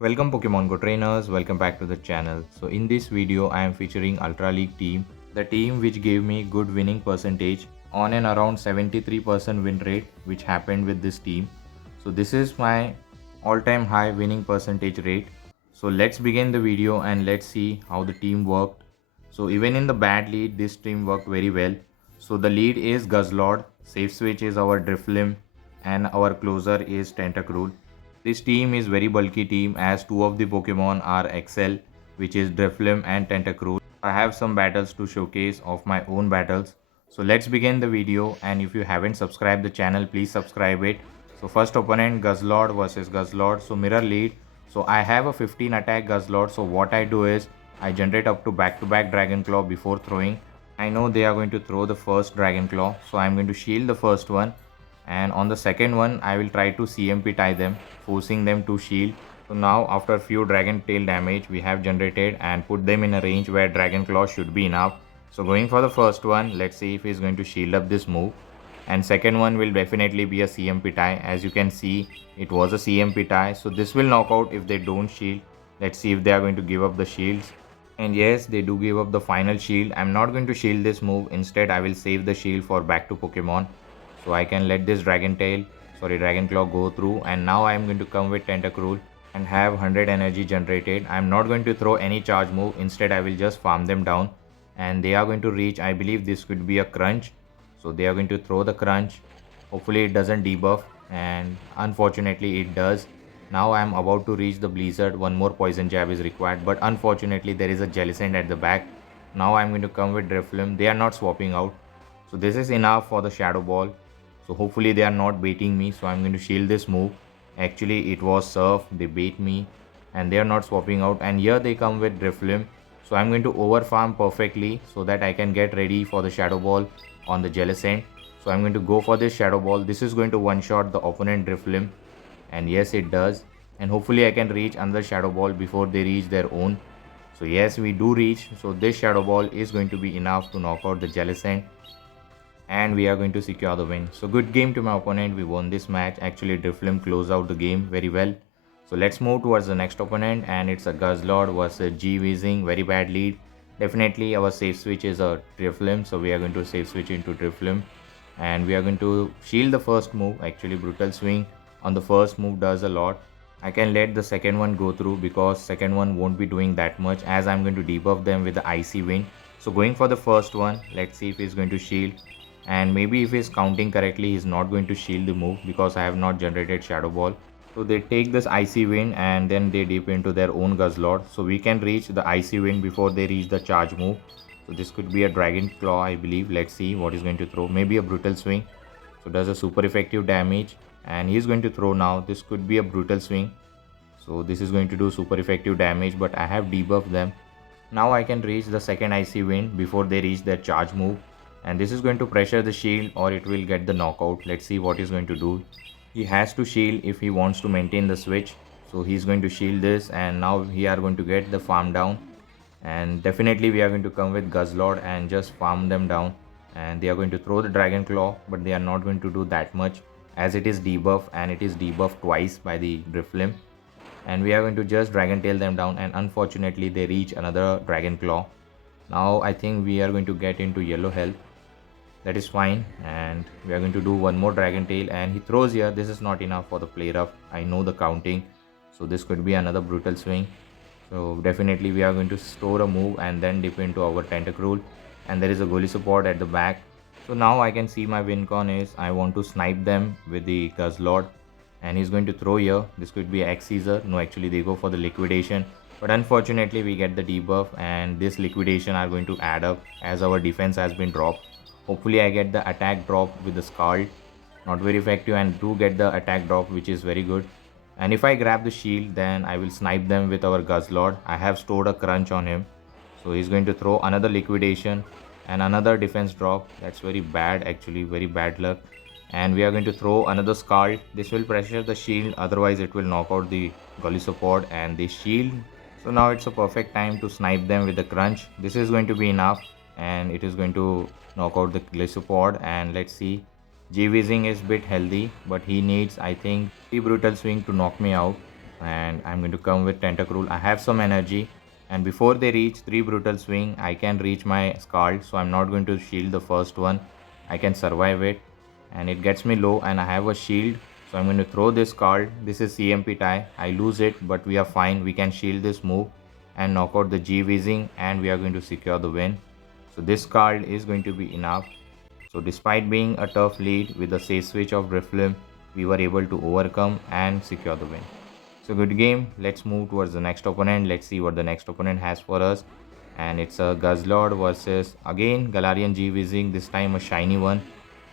Welcome Pokemon Go trainers, welcome back to the channel. So in this video I am featuring Ultra League team, the team which gave me good winning percentage on and around 73% win rate which happened with this team. So this is my all time high winning percentage rate. So let's begin the video and let's see how the team worked. So even in the bad lead this team worked very well. So the lead is Guzzlord, safe switch is our Driflim and our closer is Tentacruel. This team is very bulky team as two of the Pokemon are Excel, which is Driflim and Tentacruel. I have some battles to showcase of my own battles. So let's begin the video, and if you haven't subscribed the channel, please subscribe it. So first opponent Guzzlord versus Guzzlord. So mirror lead. So I have a 15 attack Guzzlord. So what I do is I generate up to back Dragon Claw before throwing. I know they are going to throw the first Dragon Claw. So I'm going to shield the first one, and on the second one I will try to CMP tie them, forcing them to shield. So now after few dragon tail damage we have generated and put them in a range where dragon claw should be enough. So going for the first one, let's see if he's going to shield up this move, and second one will definitely be a CMP tie. As you can see, it was a CMP tie, so this will knock out if they don't shield. Let's see if they are going to give up the shields. And yes, they do give up the final shield. I'm not going to shield this move, instead I will save the shield for back to Pokemon. So I can let this Dragon Claw go through, and now I am going to come with Tentacruel and have 100 energy generated. I am not going to throw any charge move, instead I will just farm them down, and they are going to reach, I believe this could be a crunch. So they are going to throw the crunch. Hopefully it doesn't debuff, and unfortunately it does. Now I am about to reach the Blizzard. One more poison jab is required, but unfortunately there is a Jellicent at the back. Now I am going to come with Driflim. They are not swapping out. So this is enough for the Shadow Ball. So hopefully they are not baiting me. So I'm going to shield this move. Actually it was Surf. They bait me and they are not swapping out. And here they come with Driflim. So I'm going to over farm perfectly so that I can get ready for the Shadow Ball on the Jellicent. So I'm going to go for this Shadow Ball. This is going to one-shot the opponent Driflim. And yes, it does. And hopefully I can reach another Shadow Ball before they reach their own. So yes, we do reach. So this Shadow Ball is going to be enough to knock out the Jellicent, and we are going to secure the win. So good game to my opponent. We won this match. Actually Driflim closed out the game very well. So let's move towards the next opponent, and it's a Guzzlord versus G-Weezing. Very bad lead. Definitely our safe switch is a Driflim, so we are going to safe switch into Driflim, and we are going to shield the first move. Actually Brutal Swing on the first move does a lot. I can let the second one go through because second one won't be doing that much, as I'm going to debuff them with the Icy Wind. So going for the first one, let's see if he's going to shield, and maybe if he's counting correctly he's not going to shield the move because I have not generated Shadow Ball. So they take this Icy Wind and then they dip into their own Guzzlord, so we can reach the Icy Wind before they reach the charge move. So this could be a Dragon Claw, I believe. Let's see what he's going to throw. Maybe a Brutal Swing. So does a super effective damage, and he's going to throw now. This could be a Brutal Swing. So this is going to do super effective damage, but I have debuffed them. Now I can reach the second Icy Wind before they reach their charge move, and this is going to pressure the shield or it will get the knockout. Let's see what he's going to do. He has to shield if he wants to maintain the switch. So he's going to shield this, and now we are going to get the farm down, and definitely we are going to come with Guzzlord and just farm them down. And they are going to throw the Dragon Claw, but they are not going to do that much as it is debuff, and it is debuffed twice by the Driflim. And we are going to just Dragon Tail them down, and unfortunately they reach another Dragon Claw. Now I think we are going to get into yellow health. That is fine, and we are going to do one more Dragon Tail, and he throws here. This is not enough for the play rough. I know the counting, so this could be another Brutal Swing. So definitely we are going to store a move and then dip into our Tentacruel, and there is a Golisopod at the back. So now I can see my win con is I want to snipe them with the Guzzlord, and he's going to throw here. This could be X Caesar. No, actually they go for the liquidation, but unfortunately we get the debuff, and this liquidation are going to add up as our defense has been dropped. Hopefully I get the attack drop with the Scald. Not very effective, and do get the attack drop, which is very good. And if I grab the shield, then I will snipe them with our Guzzlord. I have stored a crunch on him, so he's going to throw another liquidation and another defense drop. That's very bad, actually very bad luck. And we are going to throw another Scald. This will pressure the shield, otherwise it will knock out the Golisopod and the shield. So now it's a perfect time to snipe them with the crunch. This is going to be enough, and it is going to knock out the Golisopod. And let's see, G-Weezing is a bit healthy, but he needs, I think, 3 Brutal Swing to knock me out. and I'm going to come with Tentacruel. I have some energy, and before they reach 3 Brutal Swing, I can reach my Scald, so I'm not going to shield the first one. I can survive it, and it gets me low, and I have a shield, so I'm going to throw this Scald. This is CMP tie. I lose it, but we are fine. We can shield this move and knock out the G-Weezing, and we are going to secure the win. So this Scald is going to be enough. So despite being a tough lead with the safe switch of Driflim, we were able to overcome and secure the win. So good game. Let's move towards the next opponent. Let's see what the next opponent has for us. And it's a Guzzlord versus again Galarian G-Weezing, this time a shiny one.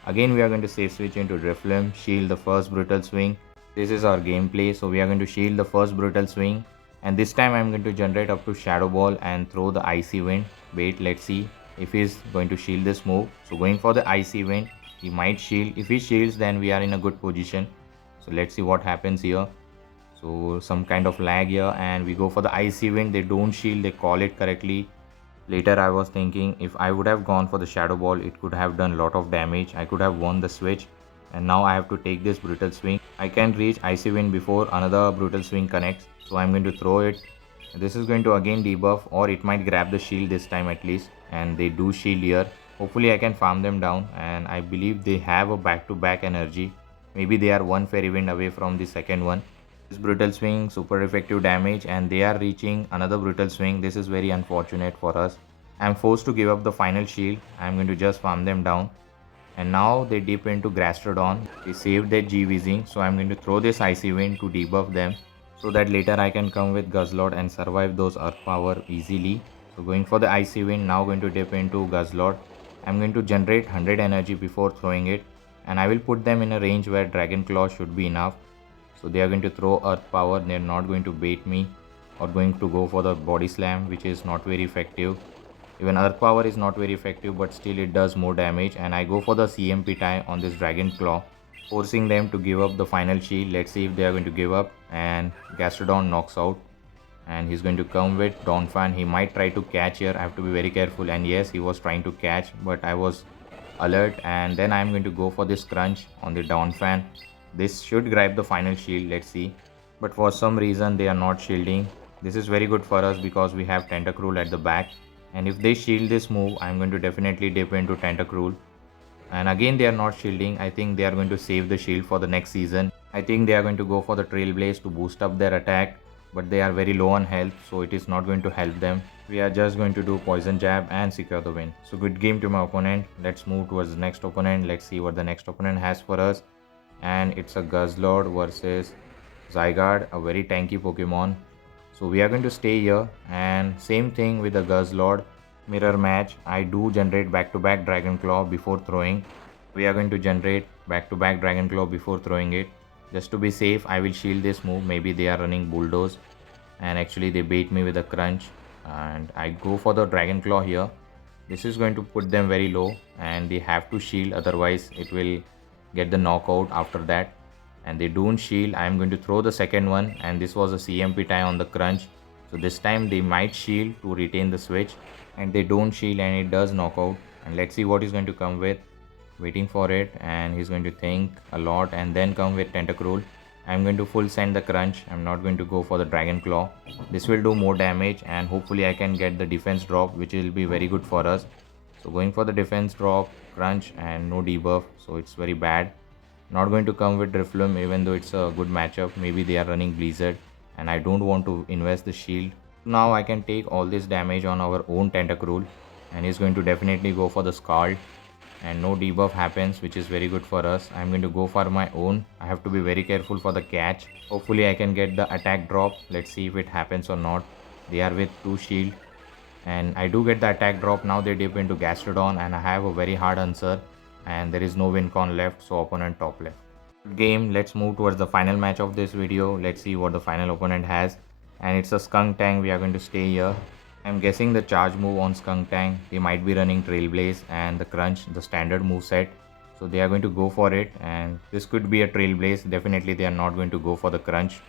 Again we are going to safe switch into Driflim, shield the first Brutal Swing. This is our gameplay. So we are going to shield the first Brutal Swing. And this time I'm going to generate up to Shadow Ball and throw the Icy Wind. Wait, let's see if he's going to shield this move. So going for the Icy Wind, he might shield. If he shields, then we are in a good position. So let's see what happens here. So some kind of lag here, and we go for the Icy Wind. They don't shield, they call it correctly. Later I was thinking if I would have gone for the Shadow Ball, it could have done a lot of damage. I could have won the switch, and now I have to take this Brutal Swing. I can reach Icy Wind before another Brutal Swing connects, so I'm going to throw it. This is going to again debuff, or it might grab the shield this time at least, and they do shield here. Hopefully I can farm them down, and I believe they have a back-to-back energy. Maybe they are one Fairy Wind away from the second one. This Brutal Swing, super effective damage, and they are reaching another Brutal Swing. This is very unfortunate for us. I am forced to give up the final shield. I am going to just farm them down. And now they dip into Gastrodon. They saved their G-Weezing, so I am going to throw this Icy Wind to debuff them, so that later I can come with Guzzlord and survive those Earth Power easily. So going for the Icy Wind, now going to dip into Guzzlord. I am going to generate 100 energy before throwing it, and I will put them in a range where Dragon Claw should be enough. So they are going to throw Earth Power, they are not going to bait me or going to go for the Body Slam, which is not very effective. Even Earth Power is not very effective, but still it does more damage, and I go for the CMP tie on this Dragon Claw, forcing them to give up the final shield. Let's see if they are going to give up, and Gastrodon knocks out, and he's going to come with Donphan. He might try to catch here. I have to be very careful, and yes, he was trying to catch, but I was alert, and then I'm going to go for this Crunch on the Donphan. This should grab the final shield, let's see. But for some reason they are not shielding. This is very good for us because we have Tentacruel at the back. And if they shield this move, I'm going to definitely dip into Tentacruel. And again they are not shielding. I think they are going to save the shield for the next season. I think they are going to go for the Trailblaze to boost up their attack. But they are very low on health, so it is not going to help them. We are just going to do Poison Jab and secure the win. So good game to my opponent. Let's move towards the next opponent. Let's see what the next opponent has for us. And it's a Guzzlord versus Zygarde, a very tanky Pokemon. So we are going to stay here, and same thing with the Guzzlord. Mirror match. I do generate back-to-back Dragon Claw before throwing. We are going to generate back-to-back Dragon Claw before throwing it. Just to be safe, I will shield this move. Maybe they are running Bulldoze, and actually they bait me with a Crunch, and I go for the Dragon Claw here. This is going to put them very low, and they have to shield, otherwise it will get the knockout after that. And they don't shield. I am going to throw the second one, and this was a CMP tie on the Crunch. So this time they might shield to retain the switch, and they don't shield, and it does knockout. And let's see what he's going to come with. Waiting for it, and he's going to think a lot and then come with Tentacruel. I'm going to full send the Crunch. I'm not going to go for the Dragon Claw. This will do more damage, and hopefully I can get the defense drop, which will be very good for us. So going for the defense drop, Crunch, and no debuff, so it's very bad. Not going to come with Driflim, even though it's a good matchup. Maybe they are running Blizzard, and I don't want to invest the shield. Now I can take all this damage on our own Tentacruel, and he's going to definitely go for the Scald, and no debuff happens, which is very good for us. I'm going to go for my own. I have to be very careful for the catch. Hopefully I can get the attack drop. Let's see if it happens or not. They are with 2 shield, and I do get the attack drop. Now they dip into Gastrodon, and I have a very hard answer, and there is no win con left, so opponent top left. Good game. Let's move towards the final match of this video. Let's see what the final opponent has, and it's a Skuntank. We are going to stay here. I'm guessing the charge move on Skuntank. They might be running Trailblaze and the Crunch, the standard move set. So they are going to go for it, and this could be a Trailblaze. Definitely they are not going to go for the Crunch.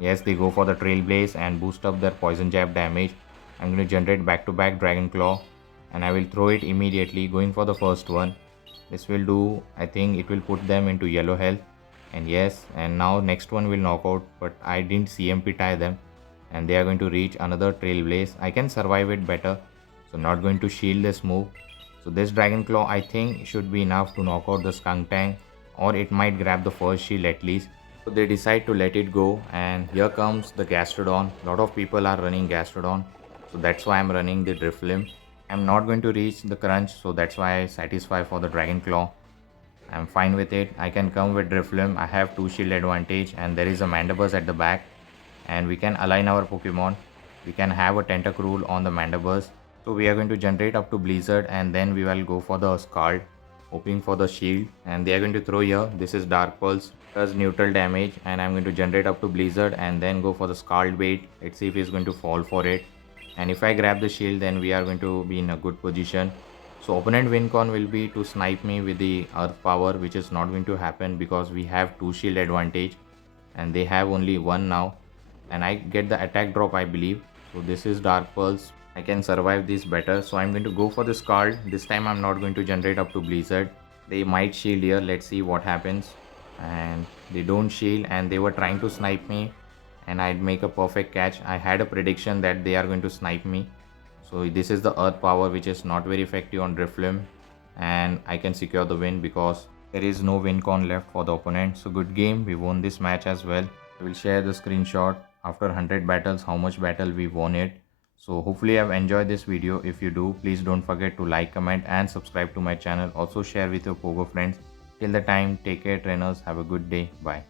Yes, they go for the Trailblaze and boost up their Poison Jab damage. I'm going to generate back-to-back Dragon Claw, and I will throw it immediately, going for the first one. This will do, I think it will put them into yellow health. And yes, and now next one will knock out, but I didn't CMP tie them, and they are going to reach another Trailblaze. I can survive it better, so not going to shield this move. So this Dragon Claw I think should be enough to knock out the Skunk Tank, or it might grab the first shield at least. So they decide to let it go, and here comes the Gastrodon. Lot of people are running Gastrodon, so that's why I'm running the Driflim. I'm not going to reach the crunch, so that's why I satisfy for the Dragon Claw. I'm fine with it. I can come with Driflim. I have 2 shield advantage, and there is a Mandibuzz at the back, and we can align our Pokemon. We can have a Tentacruel on the Mandibuzz. So we are going to generate up to Blizzard, and then we will go for the Scald, hoping for the shield, and they are going to throw here. This is Dark Pulse, does neutral damage, and I'm going to generate up to Blizzard and then go for the Scald bait. Let's see if he's going to fall for it. And if I grab the shield, then we are going to be in a good position. So opponent win con will be to snipe me with the earth power, which is not going to happen because we have 2 shield advantage and they have only 1 now, and I get the attack drop I believe. So this is Dark Pulse. I can survive this better, so I'm going to go for the Scald. This time I'm not going to generate up to Blizzard. They might shield here, let's see what happens. And they don't shield, and they were trying to snipe me, and I'd make a perfect catch. I had a prediction that they are going to snipe me. So this is the earth power, which is not very effective on Driflim, and I can secure the win because there is no win con left for the opponent. So good game, we won this match as well. I will share the screenshot after 100 battles how much battle we won it. So hopefully you have enjoyed this video. If you do, please don't forget to like, comment and subscribe to my channel. Also share with your Pogo friends. Till the time, take care trainers, have a good day, bye.